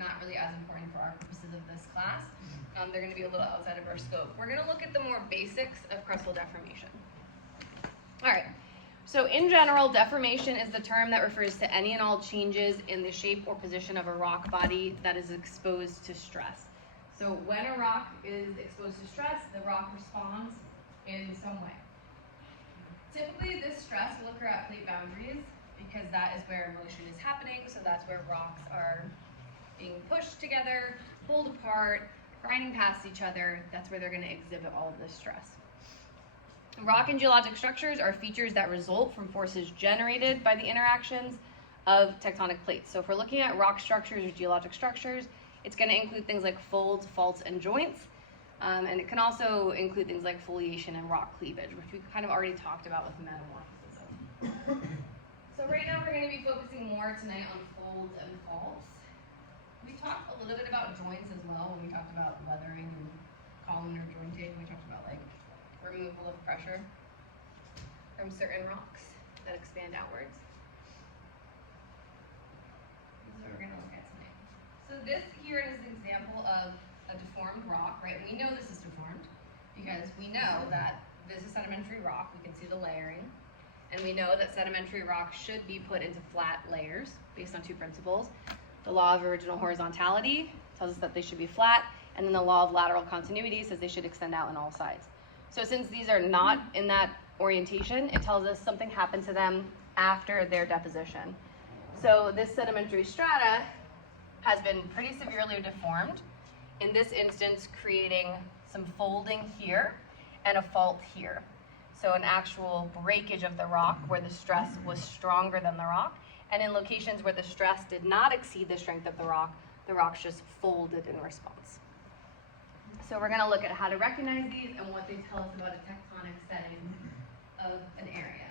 not really as important for our purposes of this class. They're going to be a little outside of our scope. We're going to look at the more basics of crustal deformation. All right. So in general, deformation is the term that refers to any and all changes in the shape or position of a rock body that is exposed to stress. So when a rock is exposed to stress, the rock responds in some way. Typically, this stress will occur at plate boundaries because that is where motion is happening. So that's where rocks are being pushed together, pulled apart, grinding past each other. That's where they're going to exhibit all of this stress. Rock and geologic structures are features that result from forces generated by the interactions of tectonic plates. So if we're looking at rock structures or geologic structures, it's going to include things like folds, faults, and joints. And it can also include things like foliation and rock cleavage, which we kind of already talked about with metamorphism. So right now we're going to be focusing more tonight on folds and faults. We talked a little bit about joints as well when we talked about weathering and columnar jointing. We talked about like removal of pressure from certain rocks that expand outwards. This is what we're going to look at tonight. So this here is an example of a deformed rock, right? We know this is deformed because we know that this is sedimentary rock. We can see the layering. And we know that sedimentary rock should be put into flat layers based on two principles. The law of original horizontality tells us that they should be flat, and then the law of lateral continuity says they should extend out on all sides. So since these are not in that orientation, it tells us something happened to them after their deposition. So this sedimentary strata has been pretty severely deformed, in this instance creating some folding here and a fault here. So an actual breakage of the rock where the stress was stronger than the rock, and in locations where the stress did not exceed the strength of the rocks just folded in response. So we're going to look at how to recognize these and what they tell us about a tectonic setting of an area.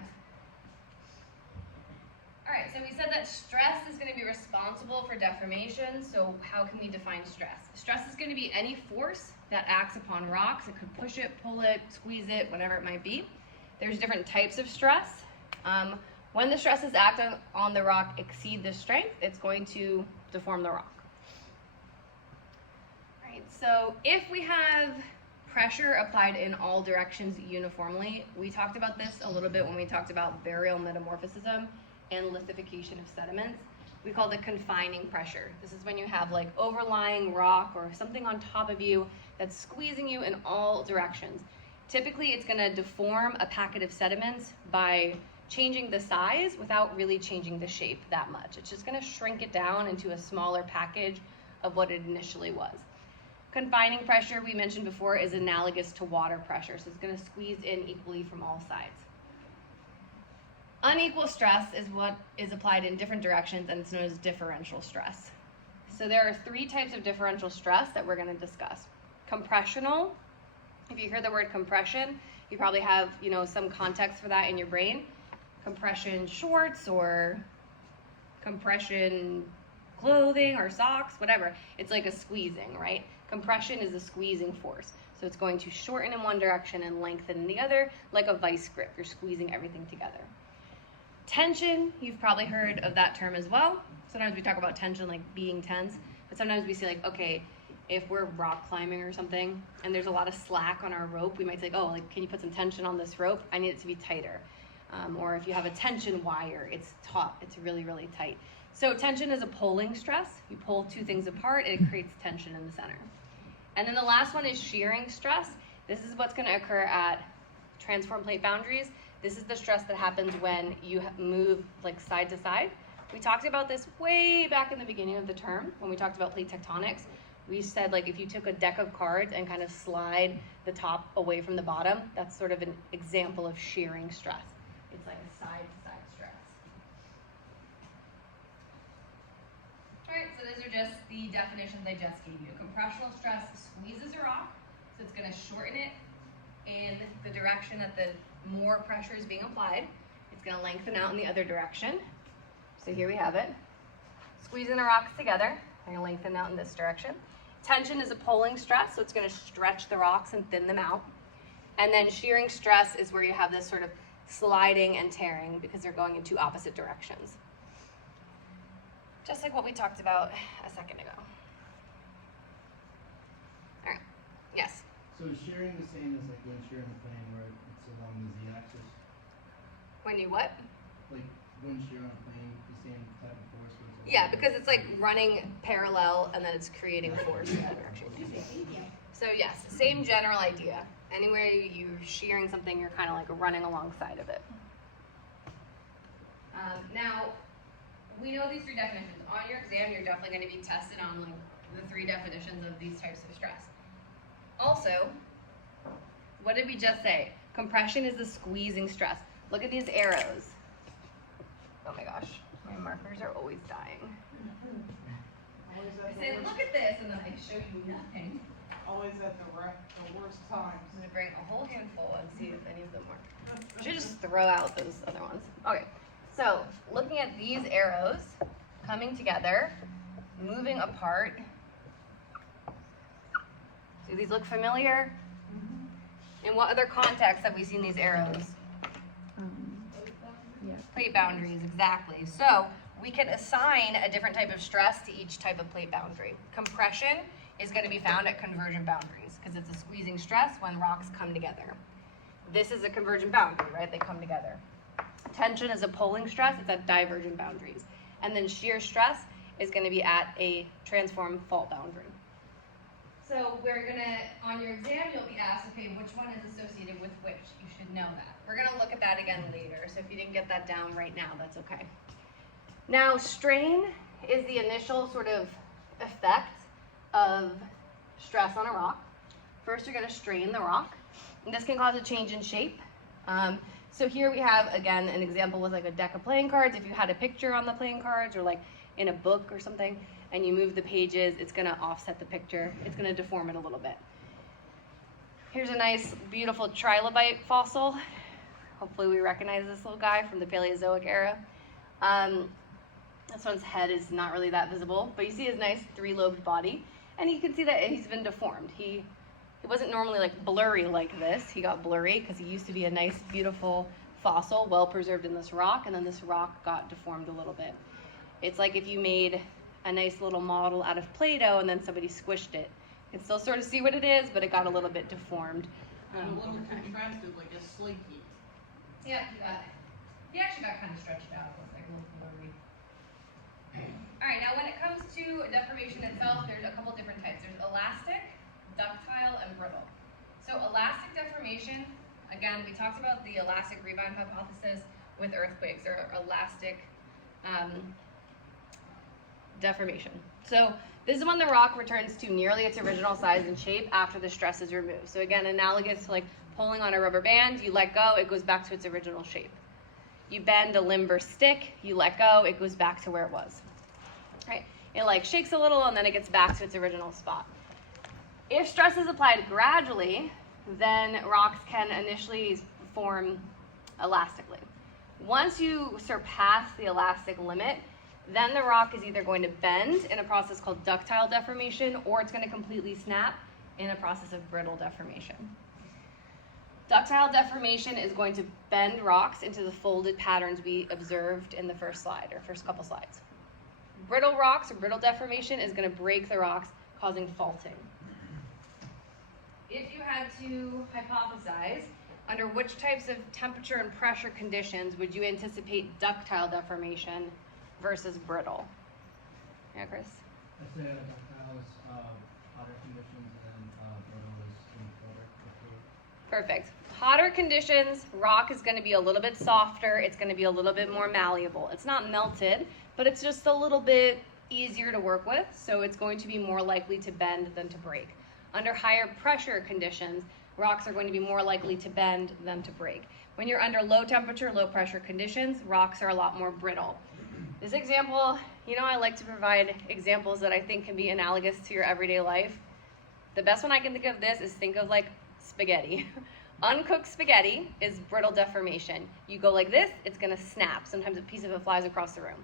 All right, so we said that stress is going to be responsible for deformation. So how can we define stress? Stress is going to be any force that acts upon rocks. It could push it, pull it, squeeze it, whatever it might be. There's different types of stress. When the stresses act on the rock exceed the strength, it's going to deform the rock. All right, so if we have pressure applied in all directions uniformly, we talked about this a little bit when we talked about burial metamorphism and lithification of sediments. We call it confining pressure. This is when you have like overlying rock or something on top of you that's squeezing you in all directions. Typically, it's going to deform a packet of sediments by changing the size without really changing the shape that much. It's just going to shrink it down into a smaller package of what it initially was. Confining pressure, we mentioned before, is analogous to water pressure, so it's going to squeeze in equally from all sides. Unequal stress is what is applied in different directions, and it's known as differential stress. So there are three types of differential stress that we're going to discuss. Compressional. If you hear the word compression, you probably have, some context for that in your brain. Compression shorts or compression clothing or socks, whatever. It's like a squeezing, right? Compression is a squeezing force. So it's going to shorten in one direction and lengthen in the other, like a vice grip. You're squeezing everything together. Tension, you've probably heard of that term as well. Sometimes we talk about tension like being tense, but sometimes we say like, okay, if we're rock climbing or something and there's a lot of slack on our rope, we might say, oh, like, can you put some tension on this rope? I need it to be tighter. Or if you have a tension wire, it's taut, it's really, really tight. So tension is a pulling stress. You pull two things apart and it creates tension in the center. And then the last one is shearing stress. This is what's going to occur at transform plate boundaries. This is the stress that happens when you move like side to side. We talked about this way back in the beginning of the term when we talked about plate tectonics. We said like if you took a deck of cards and kind of slide the top away from the bottom, that's sort of an example of shearing stress. It's like a side-to-side stress. All right, so those are just the definitions I just gave you. Compressional stress squeezes a rock, so it's going to shorten it in the direction that the more pressure is being applied. It's going to lengthen out in the other direction. So here we have it. Squeezing the rocks together, they're going to lengthen out in this direction. Tension is a pulling stress, so it's going to stretch the rocks and thin them out. And then shearing stress is where you have this sort of sliding and tearing because they're going in two opposite directions. Just like what we talked about a second ago. All right, yes? So is shearing the same as like when shearing the plane where it's along the z-axis? When you what? Like when shear on a plane, the same type of force? Where it's Yeah, because it's like running parallel and then it's creating force in that direction. So yes, same general idea. Anywhere you're shearing something, you're kind of like running alongside of it. Now, we know these three definitions. On your exam, you're definitely going to be tested on like the three definitions of these types of stress. Also, what did we just say? Compression is the squeezing stress. Look at these arrows. Oh my gosh, my markers are always dying. I say, look at this, and then I show you nothing. Always at the worst times. I'm going to bring a whole handful and see if any of them work. I should just throw out those other ones. Okay, so looking at these arrows coming together, moving apart. Do these look familiar? In what other context have we seen these arrows? Plate boundaries, exactly. So we can assign a different type of stress to each type of plate boundary. Compression is going to be found at convergent boundaries because it's a squeezing stress when rocks come together. This is a convergent boundary, right? They come together. Tension is a pulling stress. It's at divergent boundaries. And then shear stress is going to be at a transform fault boundary. So we're going to, on your exam, you'll be asked, okay, which one is associated with which? You should know that. We're going to look at that again later. So if you didn't get that down right now, that's okay. Now, strain is the initial sort of effect of stress on a rock. First, you're going to strain the rock. And this can cause a change in shape. So here we have, again, an example with like a deck of playing cards. If you had a picture on the playing cards or like in a book or something, and you move the pages, it's going to offset the picture. It's going to deform it a little bit. Here's a nice, beautiful trilobite fossil. Hopefully we recognize this little guy from the Paleozoic era. This one's head is not really that visible, but you see his nice three-lobed body, and you can see that he's been deformed. He wasn't normally like blurry like this. He got blurry because he used to be a nice, beautiful fossil, well preserved in this rock, and then this rock got deformed a little bit. It's like if you made a nice little model out of Play-Doh and then somebody squished it. You can still sort of see what it is, but it got a little bit deformed. And a little contrasted, like a slinky. Yeah, he actually got kind of stretched out. It was like a little blurry. All right, now when it comes to deformation itself, there's a couple different types. There's elastic, ductile, and brittle. So elastic deformation, again, we talked about the elastic rebound hypothesis with earthquakes, or elastic deformation. So this is when the rock returns to nearly its original size and shape after the stress is removed. So again, analogous to like pulling on a rubber band, you let go, it goes back to its original shape. You bend a limber stick, you let go, it goes back to where it was. Right? It like shakes a little and then it gets back to its original spot. If stress is applied gradually, then rocks can initially form elastically. Once you surpass the elastic limit, then the rock is either going to bend in a process called ductile deformation, or it's going to completely snap in a process of brittle deformation. Ductile deformation is going to bend rocks into the folded patterns we observed in the first slide, or first couple slides. Brittle rocks, or brittle deformation, is going to break the rocks, causing faulting. If you had to hypothesize, under which types of temperature and pressure conditions would you anticipate ductile deformation versus brittle? Yeah, Chris? I'd say ductile is hotter conditions and brittle is in colder. Perfect. Hotter conditions, rock is going to be a little bit softer. It's going to be a little bit more malleable. It's not melted, but it's just a little bit easier to work with, so it's going to be more likely to bend than to break. Under higher pressure conditions, rocks are going to be more likely to bend than to break. When you're under low temperature, low pressure conditions, rocks are a lot more brittle. This example, I like to provide examples that I think can be analogous to your everyday life. The best one I can think of this is think of like spaghetti. Uncooked spaghetti is brittle deformation. You go like this, it's going to snap. Sometimes a piece of it flies across the room.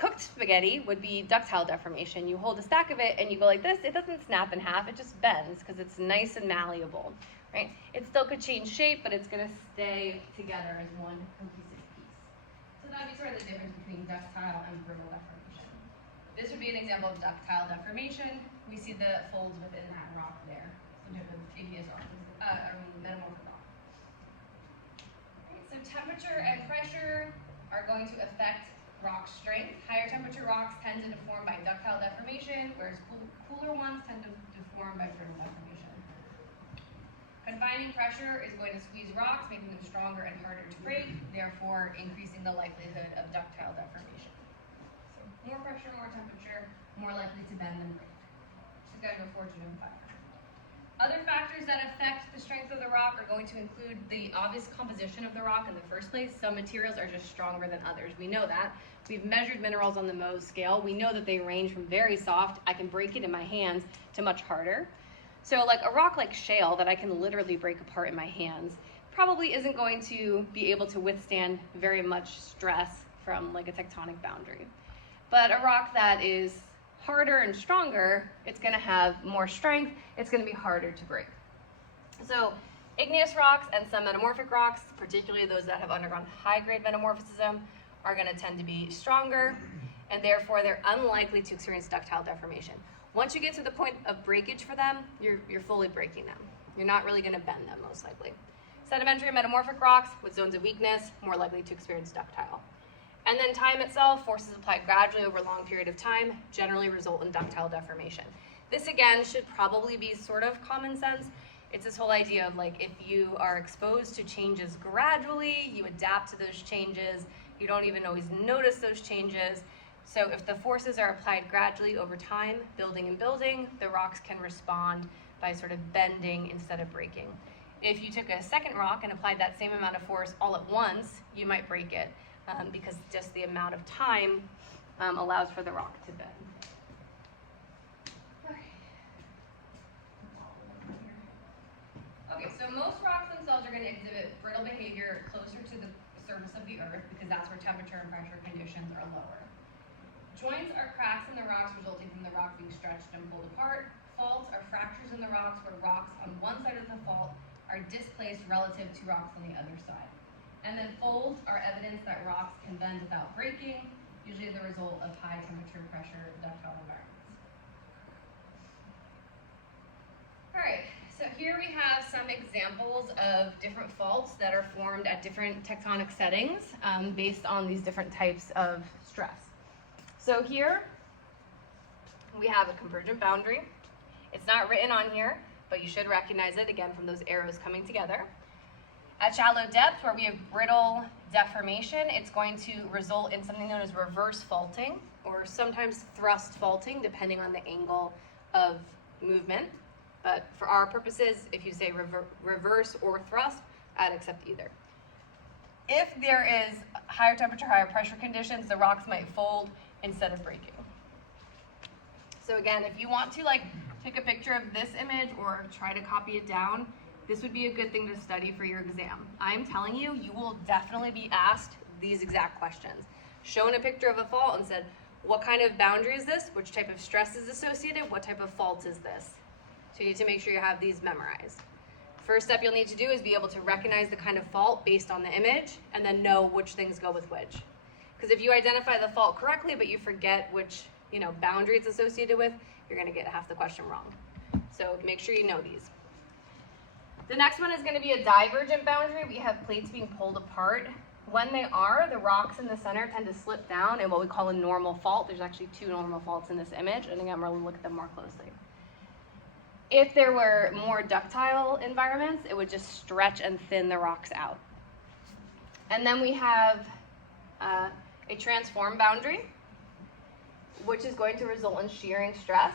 Cooked spaghetti would be ductile deformation. You hold a stack of it and you go like this, it doesn't snap in half, it just bends because it's nice and malleable, right? It still could change shape, but it's going to stay together as one cohesive piece. So that'd be sort of the difference between ductile and brittle deformation. This would be an example of ductile deformation. We see the folds within that rock there. Some type of igneous rock, metamorphic rock. Okay, so temperature and pressure are going to affect rock strength. Higher temperature rocks tend to deform by ductile deformation, whereas cooler ones tend to deform by brittle deformation. Confining pressure is going to squeeze rocks, making them stronger and harder to break, therefore increasing the likelihood of ductile deformation. So more pressure, more temperature, more likely to bend and break. Just gotta go fortune and fire. Other factors that affect the strength of the rock are going to include the obvious composition of the rock in the first place. Some materials are just stronger than others. We know that. We've measured minerals on the Mohs scale. We know that they range from very soft, I can break it in my hands, to much harder. So like a rock like shale that I can literally break apart in my hands probably isn't going to be able to withstand very much stress from like a tectonic boundary. But a rock that is harder and stronger, it's going to have more strength, it's going to be harder to break. So igneous rocks and some metamorphic rocks, particularly those that have undergone high-grade metamorphism, are going to tend to be stronger, and therefore they're unlikely to experience ductile deformation. Once you get to the point of breakage for them, you're fully breaking them. You're not really going to bend them, most likely. Sedimentary and metamorphic rocks with zones of weakness, more likely to experience ductile. And then time itself, forces applied gradually over a long period of time, generally result in ductile deformation. This again should probably be sort of common sense. It's this whole idea of like if you are exposed to changes gradually, you adapt to those changes, you don't even always notice those changes. So if the forces are applied gradually over time, building and building, the rocks can respond by sort of bending instead of breaking. If you took a second rock and applied that same amount of force all at once, you might break it because just the amount of time allows for the rock to bend. Okay, so most rocks themselves are going to exhibit brittle behavior closer to the surface of the earth because that's where temperature and pressure conditions are lower. Joints are cracks in the rocks resulting from the rock being stretched and pulled apart. Faults are fractures in the rocks where rocks on one side of the fault are displaced relative to rocks on the other side. And then folds are evidence that rocks can bend without breaking, usually the result of high temperature, pressure, ductile environments. All right, so here we have some examples of different faults that are formed at different tectonic settings based on these different types of stress. So here we have a convergent boundary. It's not written on here, but you should recognize it again from those arrows coming together. At shallow depth, where we have brittle deformation, it's going to result in something known as reverse faulting, or sometimes thrust faulting, depending on the angle of movement. But for our purposes, if you say reverse or thrust, I'd accept either. If there is higher temperature, higher pressure conditions, the rocks might fold instead of breaking. So again, if you want to like take a picture of this image or try to copy it down, this would be a good thing to study for your exam. I'm telling you, you will definitely be asked these exact questions. Shown a picture of a fault and said, what kind of boundary is this? Which type of stress is associated? What type of fault is this? So you need to make sure you have these memorized. First step you'll need to do is be able to recognize the kind of fault based on the image and then know which things go with which. Because if you identify the fault correctly but you forget which boundary it's associated with, you're going to get half the question wrong. So make sure you know these. The next one is going to be a divergent boundary. We have plates being pulled apart. When they are, the rocks in the center tend to slip down in what we call a normal fault. There's actually two normal faults in this image, and again, we're going to look at them more closely. If there were more ductile environments, it would just stretch and thin the rocks out. And then we have a transform boundary, which is going to result in shearing stress.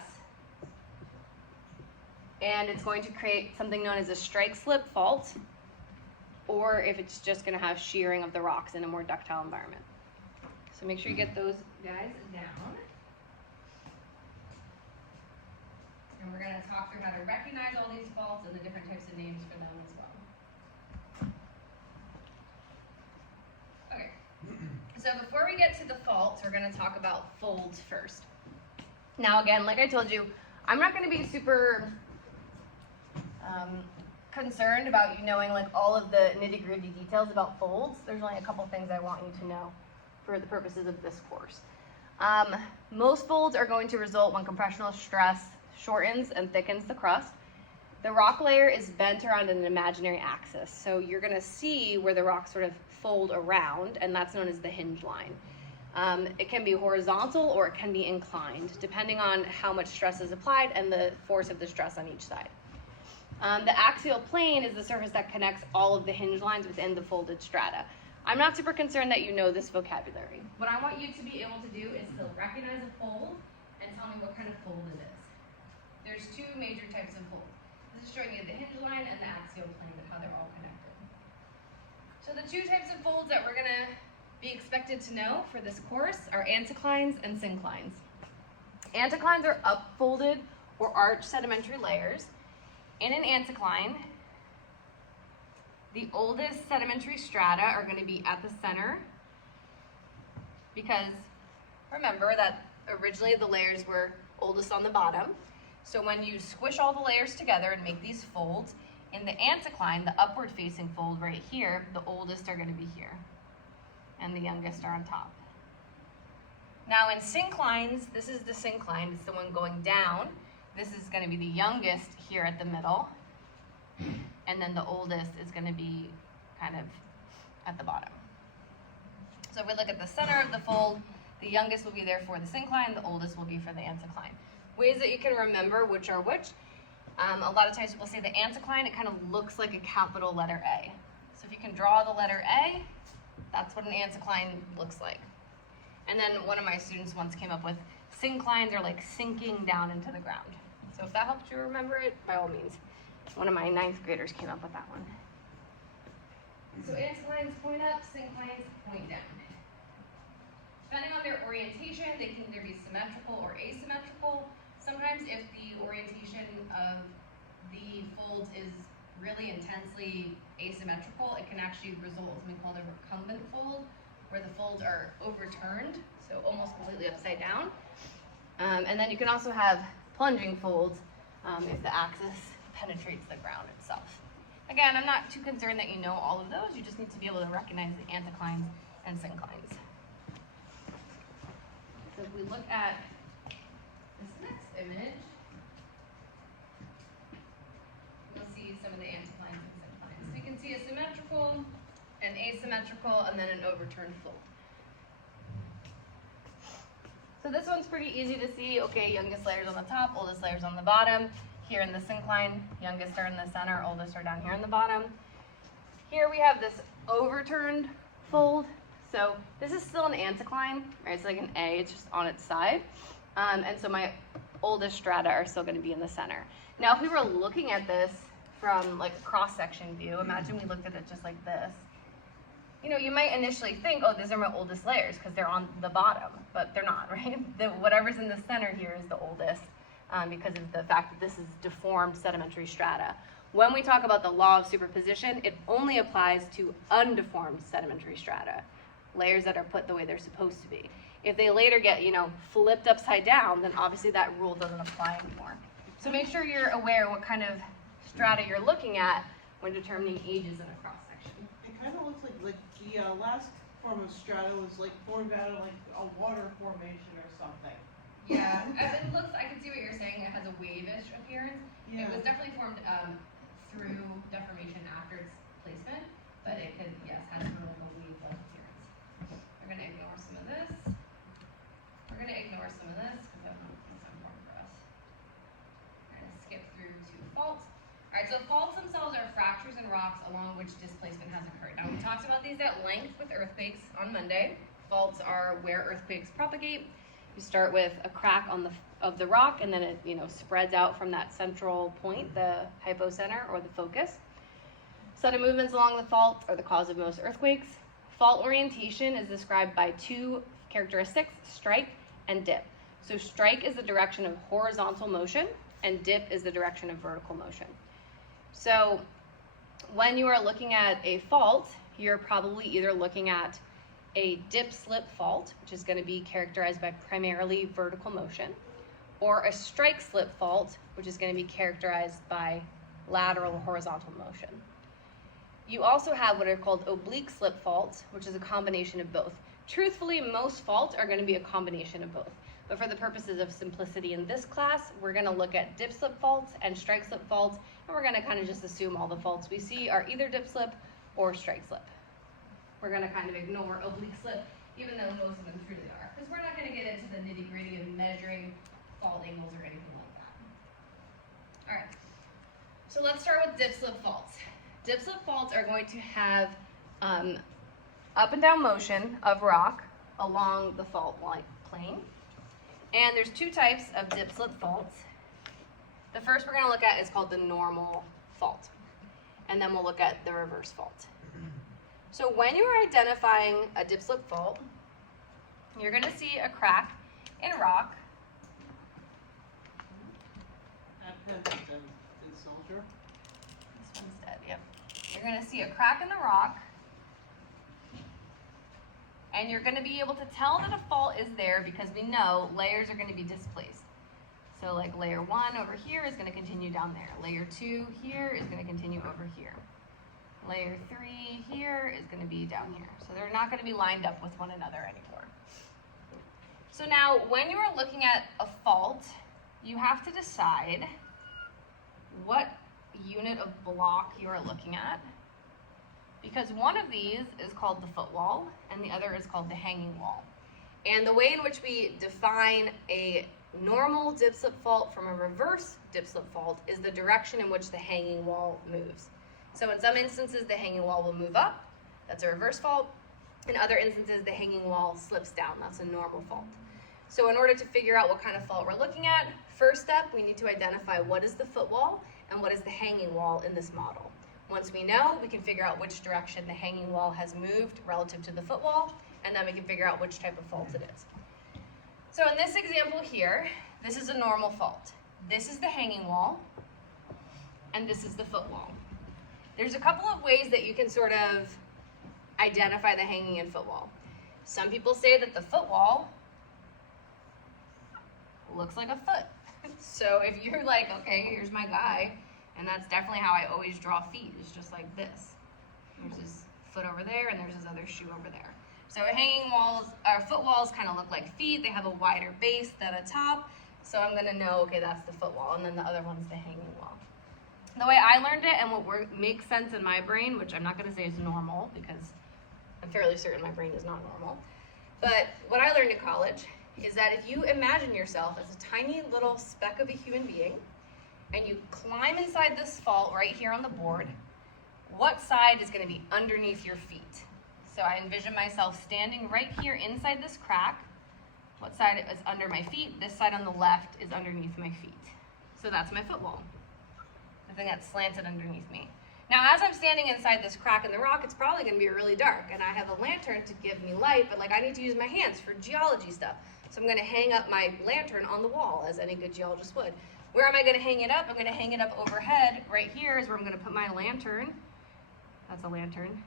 And it's going to create something known as a strike slip fault, or if it's just going to have shearing of the rocks in a more ductile environment. So make sure you get those guys down. And we're going to talk through how to recognize all these faults and the different types of names for them as well. Okay, so before we get to the faults, we're going to talk about folds first. Now again, like I told you, I'm not going to be super concerned about you knowing like all of the nitty-gritty details about folds. There's only a couple things I want you to know. for the purposes of this course. Most folds are going to result when compressional stress shortens and thickens the crust. The rock layer is bent around an imaginary axis. So you're gonna see where the rocks sort of fold around, and that's known as the hinge line. It can be horizontal or it can be inclined, depending on how much stress is applied and the force of the stress on each side. The axial plane is the surface that connects all of the hinge lines within the folded strata. I'm not super concerned that you know this vocabulary. What I want you to be able to do is to recognize a fold and tell me what kind of fold it is. There's two major types of fold. This is showing you the hinge line and the axial plane and how they're all connected. So the two types of folds that we're gonna be expected to know for this course are anticlines and synclines. Anticlines are upfolded or arched sedimentary layers. In an anticline, the oldest sedimentary strata are going to be at the center, because remember that originally the layers were oldest on the bottom. So when you squish all the layers together and make these folds, in the anticline, the upward facing fold right here, the oldest are going to be here, and the youngest are on top. Now in synclines, this is the syncline, it's the one going down. This is going to be the youngest here at the middle, and then the oldest is going to be kind of at the bottom. So if we look at the center of the fold, the youngest will be there for the syncline, the oldest will be for the anticline. Ways that you can remember which are which. A lot of times people say the anticline, it kind of looks like a capital letter A. So if you can draw the letter A, that's what an anticline looks like. And then one of my students once came up with synclines are like sinking down into the ground. So if that helps you remember it, by all means. One of my 9th graders came up with that one. So anticlines point up, synclines point down. Depending on their orientation, they can either be symmetrical or asymmetrical. Sometimes if the orientation of the folds is really intensely asymmetrical, it can actually result in something called a recumbent fold, where the folds are overturned, so almost completely upside down. And then you can also have plunging folds if the axis penetrates the ground itself. Again, I'm not too concerned that you know all of those. You just need to be able to recognize the anticlines and synclines. So if we look at this next image, you'll see some of the anticlines and synclines. So you can see a symmetrical, an asymmetrical, and then an overturned fold. So this one's pretty easy to see. Okay, youngest layers on the top, oldest layers on the bottom. Here in the syncline, youngest are in the center, oldest are down here in the bottom. Here we have this overturned fold. So this is still an anticline, right? It's like an A, it's just on its side. And so my oldest strata are still gonna be in the center. Now, if we were looking at this from like a cross-section view, imagine we looked at it just like this. You know, you might initially think, oh, these are my oldest layers because they're on the bottom, but they're not, right? Whatever's in the center here is the oldest because of the fact that this is deformed sedimentary strata. When we talk about the law of superposition, it only applies to undeformed sedimentary strata, layers that are put the way they're supposed to be. If they later get, you know, flipped upside down, then obviously that rule doesn't apply anymore. So make sure you're aware what kind of strata you're looking at when determining ages in a cross-section. It kind of looks like the last form of strata was like formed out of like a water formation or something. Yeah, as it looks, I can see what you're saying. It has a wave-ish appearance. Yeah. It was definitely formed through deformation after its placement, but it could, yes, has sort of a wave-like appearance. We're going to ignore some of this. We're going to ignore some of this because that's not so important for us. We're going to skip through to faults. All right, so faults themselves are fractures in rocks along which displacement has occurred. Now, we talked about these at length with earthquakes on Monday. Faults are where earthquakes propagate. You start with a crack on of the rock, and then it, you know, spreads out from that central point, the hypocenter or the focus. Sudden movements along the fault are the cause of most earthquakes. Fault orientation is described by two characteristics, strike and dip. So strike is the direction of horizontal motion, and dip is the direction of vertical motion. So when you are looking at a fault, you're probably either looking at a dip-slip fault, which is going to be characterized by primarily vertical motion, or a strike-slip fault, which is going to be characterized by lateral or horizontal motion. You also have what are called oblique slip faults, which is a combination of both. Truthfully, most faults are going to be a combination of both. But for the purposes of simplicity in this class, we're going to look at dip slip faults and strike slip faults, and we're going to kind of just assume all the faults we see are either dip slip or strike slip. We're going to kind of ignore oblique slip, even though most of them truly are, because we're not going to get into the nitty-gritty of measuring fault angles or anything like that. All right, so let's start with dip slip faults. Dip slip faults are going to have up and down motion of rock along the fault plane. And there's two types of dip slip faults. The first we're going to look at is called the normal fault. And then we'll look at the reverse fault. So when you are identifying a dip slip fault, you're going to see a crack in rock. Soldier. This one's dead, yep. You're going to see a crack in the rock. And you're going to be able to tell that a fault is there because we know layers are going to be displaced. So like layer 1 over here is going to continue down there. Layer 2 here is going to continue over here. Layer 3 here is going to be down here. So they're not going to be lined up with one another anymore. So now when you are looking at a fault, you have to decide what unit of block you are looking at. Because one of these is called the footwall and the other is called the hanging wall. And the way in which we define a normal dip slip fault from a reverse dip slip fault is the direction in which the hanging wall moves. So in some instances the hanging wall will move up, that's a reverse fault. In other instances the hanging wall slips down, that's a normal fault. So in order to figure out what kind of fault we're looking at, first step we need to identify what is the footwall and what is the hanging wall in this model. Once we know, we can figure out which direction the hanging wall has moved relative to the footwall, and then we can figure out which type of fault it is. So in this example here, this is a normal fault. This is the hanging wall, and this is the footwall. There's a couple of ways that you can sort of identify the hanging and footwall. Some people say that the footwall looks like a foot. So if you're like, okay, here's my guy, and that's definitely how I always draw feet, is just like this. There's his foot over there, and there's his other shoe over there. So hanging walls, or foot walls kind of look like feet. They have a wider base than a top. So I'm gonna know, okay, that's the foot wall, and then the other one's the hanging wall. The way I learned it and what makes sense in my brain, which I'm not gonna say is normal, because I'm fairly certain my brain is not normal, but what I learned in college is that if you imagine yourself as a tiny little speck of a human being, and you climb inside this fault right here on the board, what side is going to be underneath your feet? So I envision myself standing right here inside this crack. What side is under my feet? This side on the left is underneath my feet. So that's my foot wall, the thing that's slanted underneath me. Now as I'm standing inside this crack in the rock, it's probably going to be really dark, and I have a lantern to give me light, but like I need to use my hands for geology stuff. So I'm going to hang up my lantern on the wall, as any good geologist would. Where am I going to hang it up? I'm going to hang it up overhead. Right here is where I'm going to put my lantern. That's a lantern.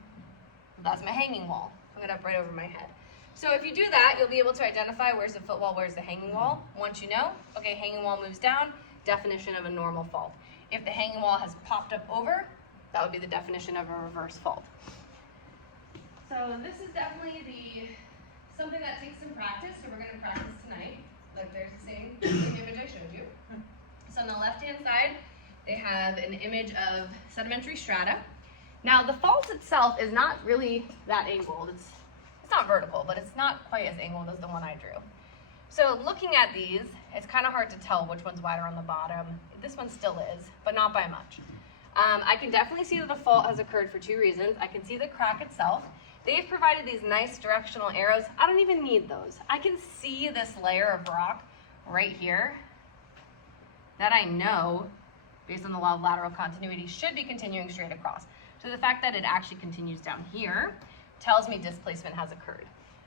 That's my hanging wall. Hung it up right over my head. So if you do that, you'll be able to identify where's the footwall, where's the hanging wall. Once you know, okay, hanging wall moves down, definition of a normal fault. If the hanging wall has popped up over, that would be the definition of a reverse fault. So this is definitely something that takes some practice, so we're going to practice tonight. Like there's the same image I showed you. So on the left-hand side, they have an image of sedimentary strata. Now the fault itself is not really that angled. It's not vertical, but it's not quite as angled as the one I drew. So looking at these, it's kind of hard to tell which one's wider on the bottom. This one still is, but not by much. I can definitely see that the fault has occurred for two reasons. I can see the crack itself. They've provided these nice directional arrows. I don't even need those. I can see this layer of rock right here that I know, based on the law of lateral continuity, should be continuing straight across. So the fact that it actually continues down here tells me displacement has occurred.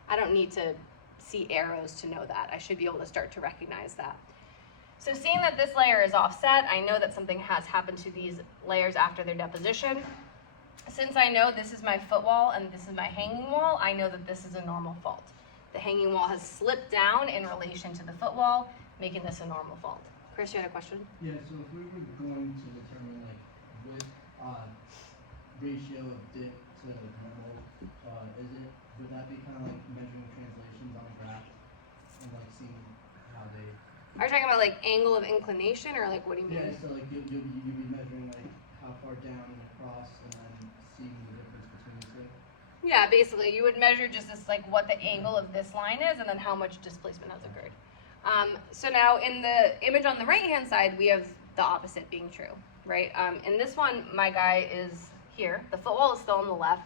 I don't need to see arrows to know that. I should be able to start to recognize that. So seeing that this layer is offset, I know that something has happened to these layers after their deposition. Since I know this is my footwall and this is my hanging wall, I know that this is a normal fault. The hanging wall has slipped down in relation to the footwall, making this a normal fault. Chris, you had a question? Yeah, so if we were going to determine like what ratio of dip to to normal, would that be kind of like measuring translations on a graph and like seeing how they? Are you talking about like angle of inclination, or like what do you mean? Yeah, so like you'll be measuring like how far down and across, and then seeing the difference between the two. Yeah, basically, you would measure just this, like what the angle of this line is, and then how much displacement has occurred. So now in the image on the right-hand side, we have the opposite being true, right? In this one, my guy is here. The footwall is still on the left.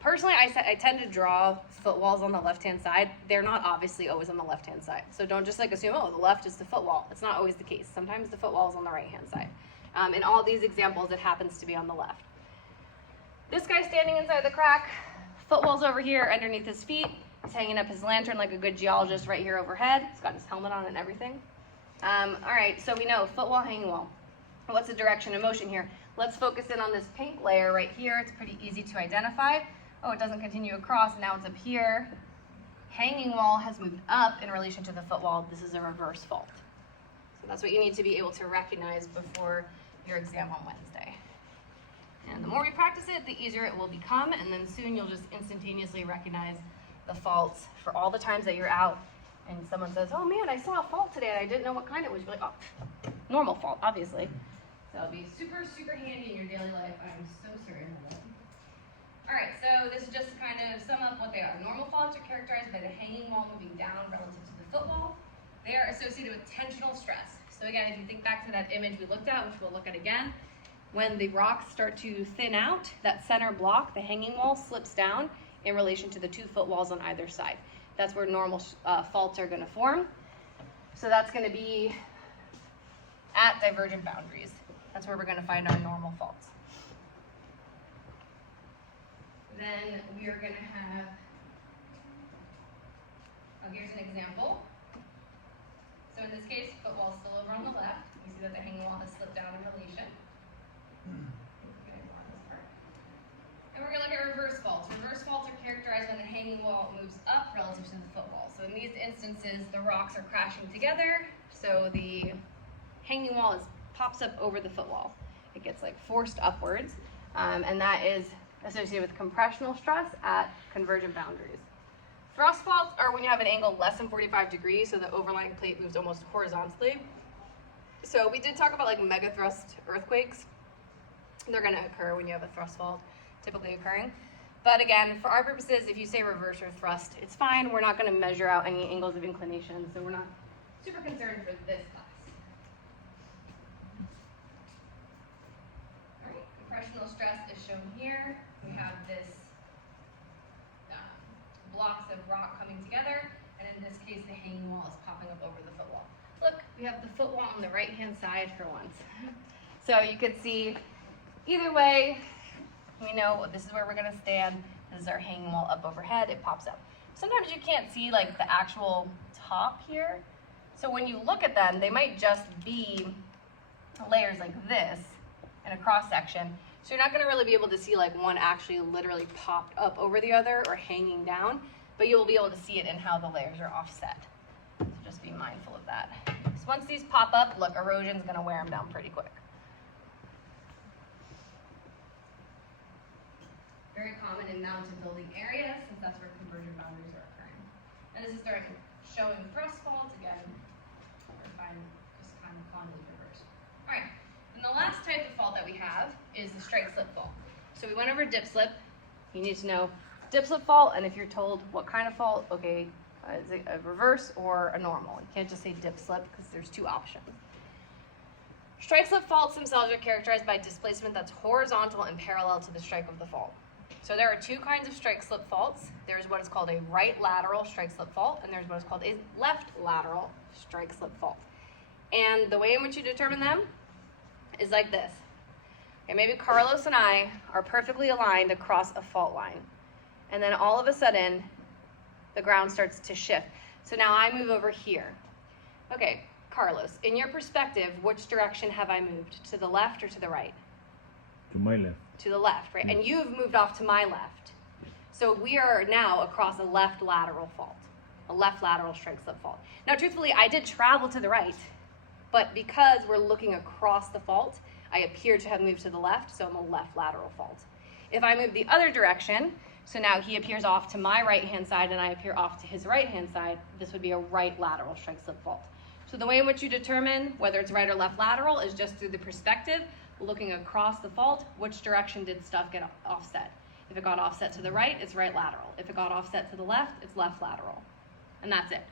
Personally, I tend to draw footwalls on the left-hand side. They're not obviously always on the left-hand side. So don't just like assume, oh, the left is the footwall. It's not always the case. Sometimes the footwall is on the right-hand side. In all these examples, it happens to be on the left. This guy's standing inside the crack. Footwall's over here underneath his feet. He's hanging up his lantern like a good geologist right here overhead. He's got his helmet on and everything. All right, so we know footwall, hanging wall. What's the direction of motion here? Let's focus in on this pink layer right here. It's pretty easy to identify. Oh, it doesn't continue across. Now it's up here. Hanging wall has moved up in relation to the footwall. This is a reverse fault. So that's what you need to be able to recognize before your exam on Wednesday. And the more we practice it, the easier it will become, and then soon you'll just instantaneously recognize the faults for all the times that you're out and someone says, oh man, I saw a fault today and I didn't know what kind it was. You're like, oh, normal fault, obviously. So it'll be super, super handy in your daily life. I'm so certain of it. All right, so this is just to kind of sum up what they are. Normal faults are characterized by the hanging wall moving down relative to the footwall. They are associated with tensional stress. So again, if you think back to that image we looked at, which we'll look at again, when the rocks start to thin out, that center block, the hanging wall, slips down in relation to the 2 footwalls on either side. That's where normal faults are going to form. So that's going to be at divergent boundaries. That's where we're going to find our normal faults. Then we are going to have, here's an example. So in this case, footwall is still over on the left. You see that the hanging wall has slipped down in relation. And we're going to look at reverse faults. Reverse faults are characterized when the hanging wall moves up relative to the footwall. So in these instances, the rocks are crashing together, so the hanging wall pops up over the footwall. It gets like forced upwards, and that is associated with compressional stress at convergent boundaries. Thrust faults are when you have an angle less than 45 degrees, so the overlying plate moves almost horizontally. So we did talk about like megathrust earthquakes. They're going to occur when you have a thrust fault typically occurring. But again, for our purposes, if you say reverse or thrust, it's fine. We're not going to measure out any angles of inclination, so we're not super concerned for this class. All right, compressional stress is shown here. We have this blocks of rock coming together, and in this case, the hanging wall is popping up over the footwall. Look, we have the footwall on the right-hand side for once. So you could see either way, we know this is where we're going to stand. This is our hanging wall up overhead. It pops up. Sometimes you can't see like the actual top here. So when you look at them, they might just be layers like this in a cross section. So you're not going to really be able to see like one actually literally popped up over the other or hanging down, but you'll be able to see it in how the layers are offset. So just be mindful of that. So once these pop up, look, erosion's going to wear them down pretty quick. Very common in mountain building areas, since that's where convergent boundaries are occurring. And this is starting showing thrust faults again, or just kind of convolute reverse. All right, and the last type of fault that we have is the strike slip fault. So we went over dip slip. You need to know dip slip fault, and if you're told what kind of fault, okay, is it a reverse or a normal? You can't just say dip slip because there's 2 options. Strike slip faults themselves are characterized by displacement that's horizontal and parallel to the strike of the fault. So there are 2 kinds of strike slip faults. There's what is called a right lateral strike slip fault, and there's what is called a left lateral strike slip fault. And the way in which you determine them is like this. Okay, maybe Carlos and I are perfectly aligned across a fault line. And then all of a sudden, the ground starts to shift. So now I move over here. Okay, Carlos, in your perspective, which direction have I moved? To the left or to the right? To my left. To the left, right? And you've moved off to my left. So we are now across a left lateral fault, a left lateral strike slip fault. Now, truthfully, I did travel to the right, but because we're looking across the fault, I appear to have moved to the left, so I'm a left lateral fault. if I move the other direction, so now he appears off to my right-hand side and I appear off to his right-hand side, this would be a right lateral strike slip fault. So the way in which you determine whether it's right or left lateral is just through the perspective, looking across the fault, which direction did stuff get offset. If it got offset to the right, it's right lateral. If it got offset to the left, it's left lateral. And that's it.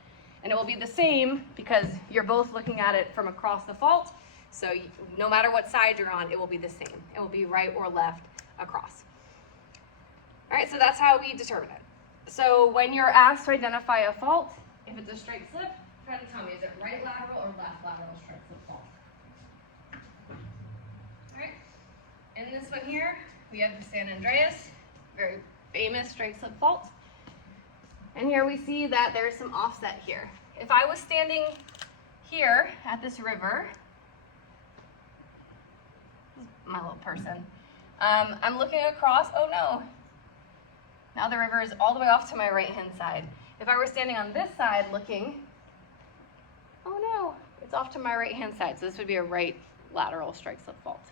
And it will be the same because you're both looking at it from across the fault. So no matter what side you're on, it will be the same. It will be right or left across. All right, so that's how we determine it. So when you're asked to identify a fault, if it's a straight slip, try to tell me, is it right lateral or left lateral straight slip fault? All right, in this one here, we have the San Andreas, very famous straight slip fault. And here we see that there's some offset here. If I was standing here at this river, my little person, I'm looking across, oh no, now the river is all the way off to my right-hand side. If I were standing on this side looking, oh no, it's off to my right-hand side. So this would be a right lateral strike slip fault.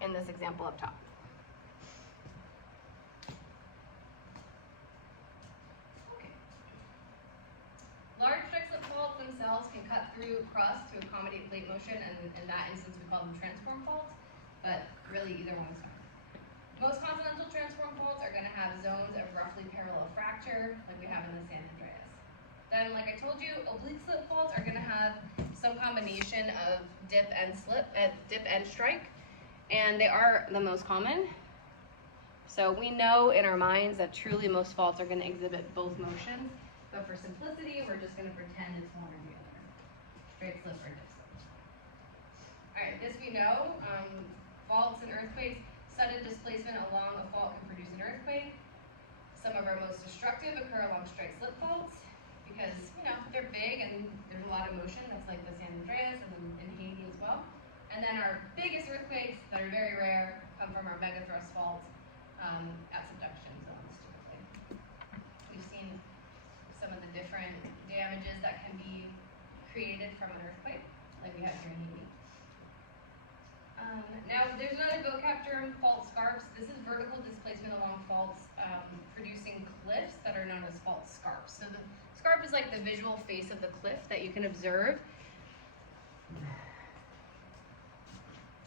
In this example up top. Okay. Large strike slip faults themselves can cut through crust to accommodate plate motion, and in that instance we call them transform faults, but really either one's fine. Most continental transform faults are going to have zones of roughly parallel fracture, like we have in the San Andreas. Then, like I told you, oblique slip faults are going to have some combination of dip and strike, and they are the most common. So we know in our minds that truly most faults are going to exhibit both motions, but for simplicity, we're just going to pretend it's one or the other, straight slip or dip slip. All right, this we know. Faults and earthquakes. Sudden displacement along a fault can produce an earthquake. Some of our most destructive occur along strike slip faults because, you know, they're big and there's a lot of motion. That's like the San Andreas and in Haiti as well. And then our biggest earthquakes that are very rare come from our megathrust faults at subduction zones typically. We've seen some of the different damages that can be created from an earthquake, like we have here in Haiti. Now, there's another vocab term, fault scarps. This is vertical displacement along faults producing cliffs that are known as fault scarps. So the scarp is like the visual face of the cliff that you can observe.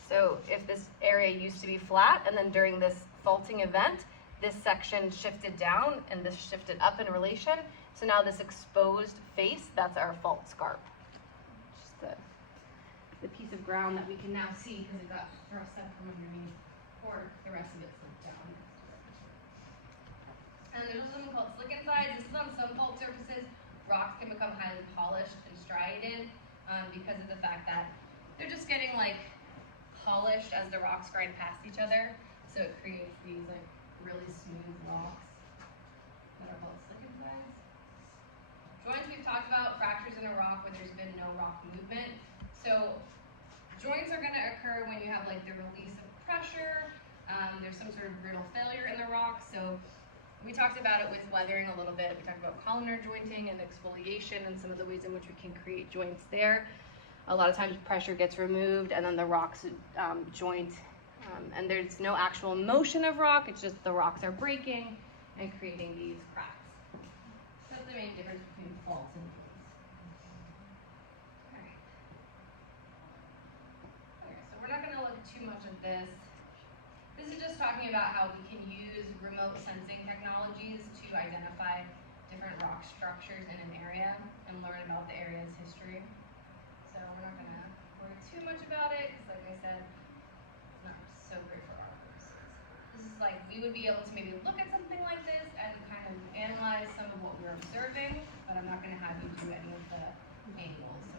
So if this area used to be flat, and then during this faulting event, this section shifted down and this shifted up in relation. So now this exposed face, that's our fault scarp. Just the piece of ground that we can now see because it got thrust up from underneath, or the rest of it slipped down. And there's also something called slick insides. This is on some fault surfaces. Rocks can become highly polished and striated because of the fact that they're just getting like polished as the rocks grind past each other. So it creates these like really smooth rocks that are called slick insides. Joints we've talked about, fractures in a rock where there's been no rock movement. So joints are going to occur when you have like the release of pressure, there's some sort of brittle failure in the rock. So we talked about it with weathering a little bit. We talked about columnar jointing and exfoliation and some of the ways in which we can create joints there. A lot of times pressure gets removed and then the rocks joint, and there's no actual motion of rock, it's just the rocks are breaking and creating these cracks. So that's the main difference between faults and joints. We're not going to look too much at this. This is just talking about how we can use remote sensing technologies to identify different rock structures in an area and learn about the area's history. So we're not going to worry too much about it because, like I said, it's not so great for our purposes. This is like we would be able to maybe look at something like this and kind of analyze some of what we're observing, but I'm not going to have you do any of the manuals. So